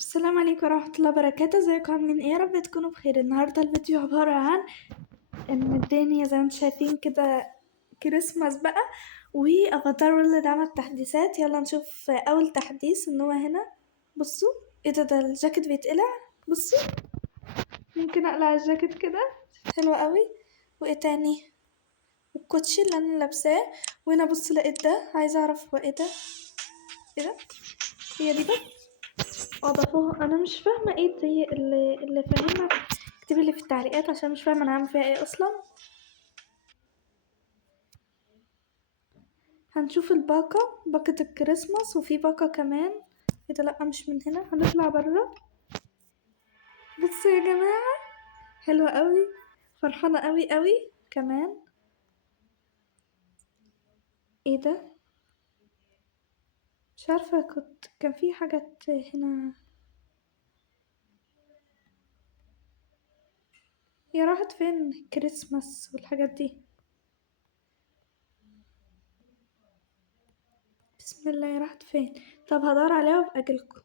السلام عليكم ورحمة الله وبركاته. ازيكم عاملين ايه؟ يا رب تكونوا بخير. النهاردة الفيديو عبارة عن ان الدنيا زي ما انتم شايفين كده كريسماس بقى، وافاتار وورلد عمل تحديثات. يلا نشوف اول تحديث ان هو هنا. بصوا ايه ده الجاكيت بيتقلع. بصوا ممكن اقلع الجاكيت كده، حلو قوي. وايه تاني؟ الكوتشي اللي انا لابساه. وهنا بصوا لقيت ده، عايزه اعرف هو ايه ده. ايه ده؟ هي دي بس اضافوها. انا مش فاهمه ايه دي، اللي فاهمها اكتبي لي في التعليقات عشان مش فاهمه انا هعمل فيها ايه اصلا. هنشوف باقة الكريسماس، وفي باقة كمان. ايه ده؟ لا مش من هنا، هنطلع برا. بصوا يا جماعه، حلوه قوي، فرحانه قوي قوي كمان. ايه ده؟ مش عارفه، كان في حاجات هنا. هي راحت فين الكريسماس والحاجات دي؟ بسم الله، راحت فين؟ طب هدور عليها وابقى اجيلكوا.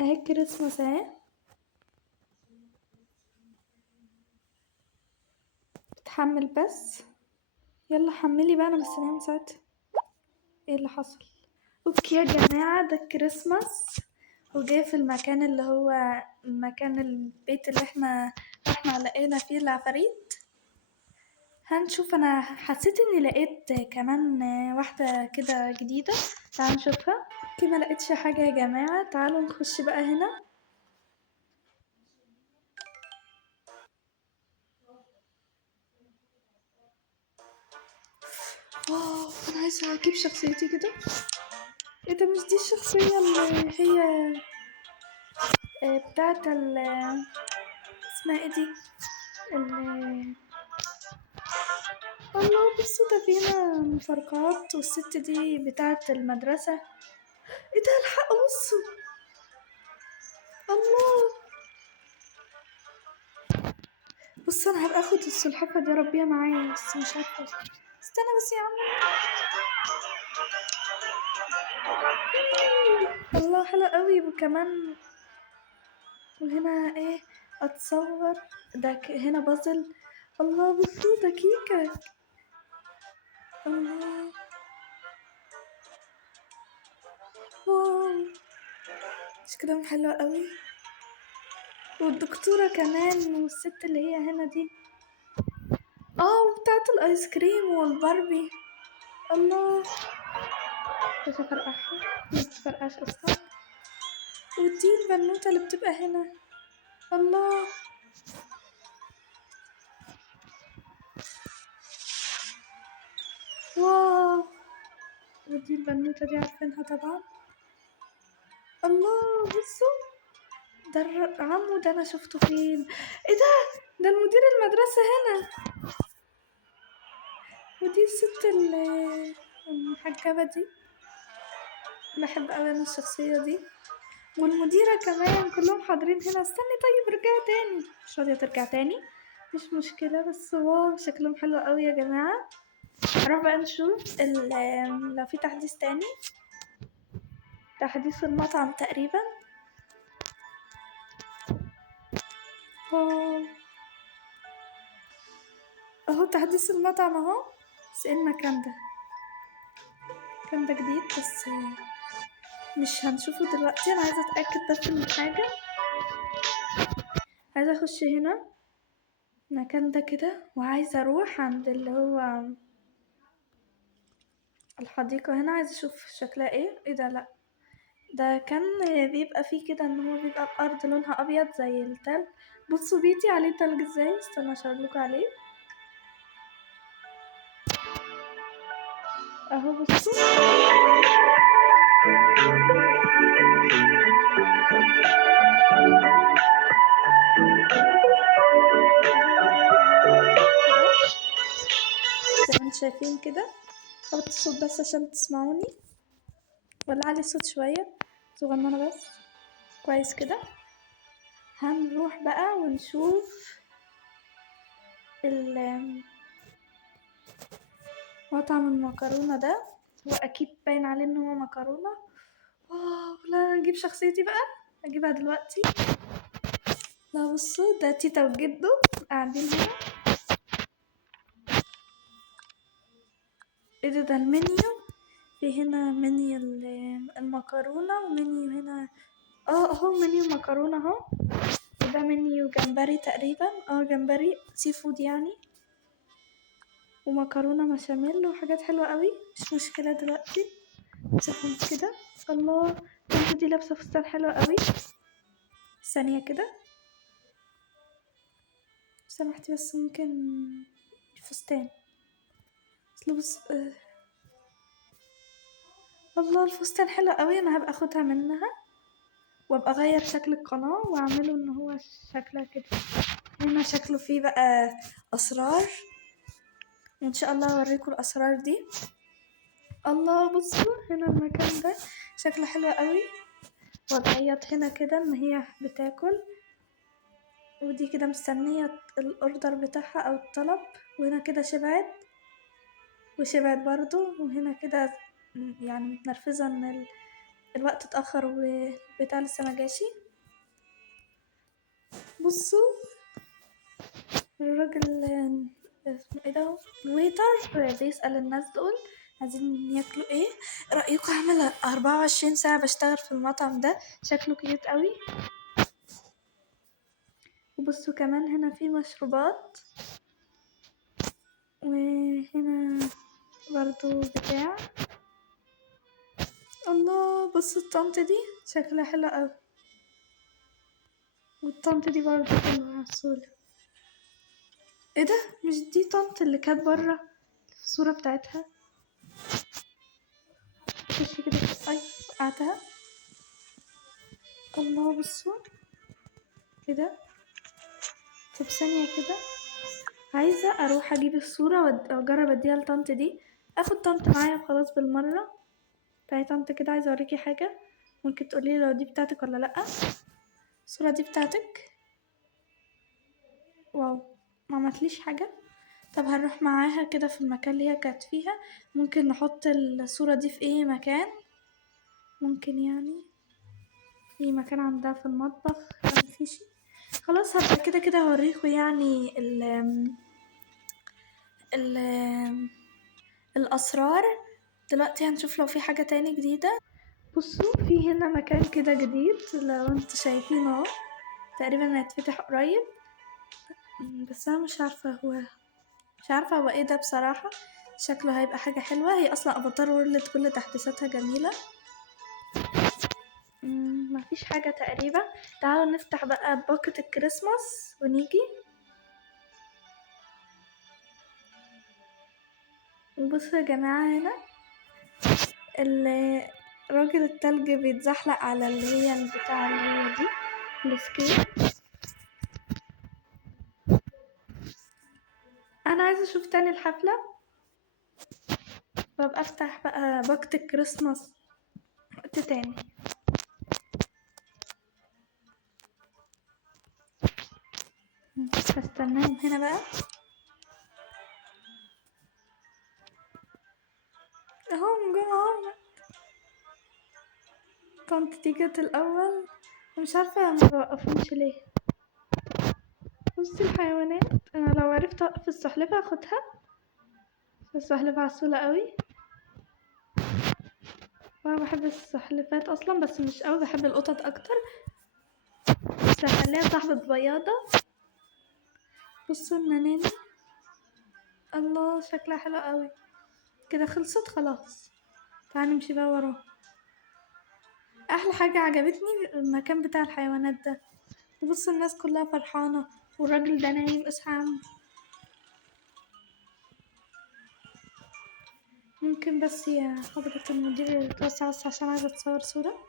اهي الكريسماس اهي. بتحمل بس. يلا حملي بقى، انا مستنيه من ساعتها. ايه اللي حصل؟ اوكي يا جماعه، ده الكريسماس وجاي في المكان اللي هو مكان البيت اللي احنا لقينا فيه العفاريت. هنشوف. انا حسيت اني لقيت كمان واحده كده جديده. تعالوا نشوفها. اوكي، ما لقيتش حاجه يا جماعه. تعالوا نخش بقى هنا. واو، انا عايزه اجيب شخصيتي كده. ايه ده؟ مش دي الشخصيه اللي هي بتاعت اسمها ايه دي؟ الله، بصوا ده فينا مفرقعات، والست دي بتاعة المدرسة. ايه ده؟ الحق بصوا. الله، بص انا هبقى اخد السلحفاة دي اربيها معايا، بس مش عارفة. استنى بس يا عم. الله، حلو قوي. وكمان وهنا ايه؟ اتصور. ده هنا بازل. الله، بصوا ده كيكة. الله، واو، شكلهم حلو قوي. والدكتورة كمان، والست اللي هي هنا دي. بتاعت الايس كريم والباربي. الله، مش هفرقعها، مش بتفرقعش اصلا. ودي البنوتة اللي بتبقى هنا. الله، واو. ودي البنوتة دي عارفينها طبعا. الله، بصوا ده عمو ده، انا شفته فين؟ ايه ده؟ ده المدير المدرسة هنا. ودي الست المحجبة دي. بحب اوي انا الشخصية دي. والمديرة كمان، كلهم حاضرين هنا. استني طيب، رجعي تاني. مش راضية ترجع تاني، مش مشكلة. بس واو، شكلهم حلو قوي يا جماعة. نروح بقى نشوف لو في تحديث تاني. تحديث المطعم تقريبا. واو، اهو تحديث المطعم اهو. بس ايه المكان ده؟ المكان ده جديد، بس مش هنشوفه دلوقتي. انا عايزة اتأكد بس من حاجة. عايزة اخش هنا المكان ده كده، وعايزة اروح عند اللي هو الحديقة هنا. عايزة اشوف شكلها ايه. ايه ده؟ لا، ده كان بيبقى فيه كده ان هو بيبقى الارض لونها ابيض زي التلج. بصوا بيتي عليه تلج ازاي. استنى اشاورلكوا عليه اهو. بصوا زي ما انتم شايفين كده. حط الصوت بس عشان تسمعوني. ولا علي الصوت شوية صغننة بس. كويس كده. هنروح بقى ونشوف مطعم المكرونة ده. هو أكيد باين عليه إن هو مكرونة. واو، لا نجيب شخصيتي بقى، أجيبها دلوقتي. لا بصوا، ده تيتا وجدو قاعدين هنا. ايه ده المنيو. في هنا منيو المكرونة، ومنيو هنا اهو منيو مكرونة اهو. وده منيو جمبري تقريبا، جمبري سي فود يعني، ومكرونة بشاميل وحاجات حلوة قوي. مش مشكلة دلوقتي، شوفهم كده. الله، البنت دي لابسة فستان حلو قوي. ثانية كده سمحتي، بس ممكن الفستان اصل بص الله الفستان حلو قوي. انا هبقى اخدها منها وابقى اغير شكل القناة واعمله ان هو شكلها كده. هنا شكله فيه بقى اسرار، وان شاء الله اوريكم الاسرار دي. الله بصوا هنا المكان ده شكله حلو قوي. وضعيات هنا كده ان هي بتاكل، ودي كده مستنية الاوردر بتاعها او الطلب. وهنا كده شبعت وشبعت برضو. وهنا كده يعني متنرفزة ان الوقت اتأخر وبتاع لسه مجاشي. بصوا الراجل اسمه ايه ده، الويتر بيسأل الناس دول عايزين ياكلوا ايه. رأيكم اعمل 24 ساعة بشتغل في المطعم ده، شكله كيوت قوي. وبصوا كمان هنا في مشروبات، وهنا برضو بتاع. الله بصوا الطنط دي شكلها حلو قوي، والطنط دي برضو حلوة عسولة. ايه ده، مش دي طنط اللي كانت برا في الصورة بتاعتها؟ خشي كده. اي وقعتها. الله بصوا كده. طب ثانية كده، عايزة اروح اجيب الصورة واجرب اديها لطنط دي. اخد طنط معايا وخلاص بالمرة. تعالي طنط كده، عايزة اوريكي حاجة، ممكن تقولي لو دي بتاعتك ولا لأ. الصورة دي بتاعتك؟ واو، ما عملتليش حاجة. طب هنروح معاها كده في المكان اللي هي كانت فيها. ممكن نحط الصورة دي في اي مكان، ممكن يعني في مكان عندها في المطبخ. مفيش. خلاص هبقى كده كده هوريكم يعني ال الأسرار. دلوقتي هنشوف لو في حاجة تاني جديدة. بصوا في هنا مكان كده جديد لو انتوا شايفينه اهو، تقريبا هيتفتح قريب. بس انا مش عارفة هو ايه ده بصراحة. شكله هيبقى حاجة حلوة. هي اصلا افاتار وورلد كل تحديثاتها جميلة. مفيش حاجة تقريبا. تعالوا نفتح بقى باكت الكريسماس ونيجي. بصوا يا جماعة هنا راجل التلج بيتزحلق على اللي هي البتاع اللي هي دي السكيت. انا عايزة اشوف تاني الحفلة، وابقى افتح بقى باكت الكريسماس وقت تاني. هستناهم هنا بقى اهو جم اهو. طنط دي جت الاول، مش عارفة ما بوقفهمش ليه. بصي الحيوانات، انا لو عرفت اوقف السلحفاة اخدها. السلحفاة عسولة قوي، وانا بحب السلحفاة اصلا بس مش قوي، بحب القطط اكتر، بس هخليها صاحبة بياضة. بصوا النانين، الله شكلها حلو قوي. كده خلصت خلاص، تعالي نمشي بقى وراه. احلى حاجة عجبتني المكان بتاع الحيوانات ده. وبص الناس كلها فرحانة، والراجل ده نايم. اصحى يا عم. ممكن بس يا حضرة المدير توسع بس عشان عايزة اتصور صورة.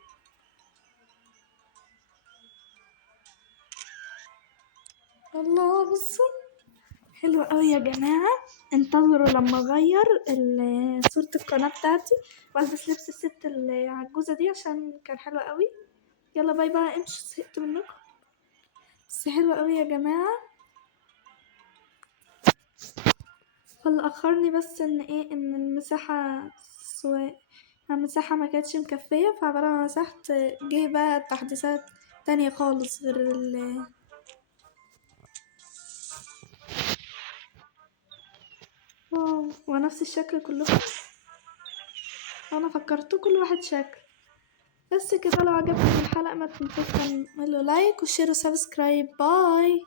الله بصوا حلو قوي يا جماعة، انتظروا لما اغير صورة القناة بتاعتي والبس لبس الست العجوزة دي عشان كان حلو قوي. يلا باي باي، امشي، زهقت منكم. بس حلو قوي يا جماعة. اللي اخرني بس ان ايه، ان المساحة المساحة ما كانتش مكفية، فعبارة ما مسحت جه بقى تحديثات تانية خالص غير واو، ونفس الشكل كلكم. انا فكرت كل واحد شكل. بس كده، لو عجبكم الحلقة ما تنسوش تعملوا لايك وشير وسبسكرايب. باي.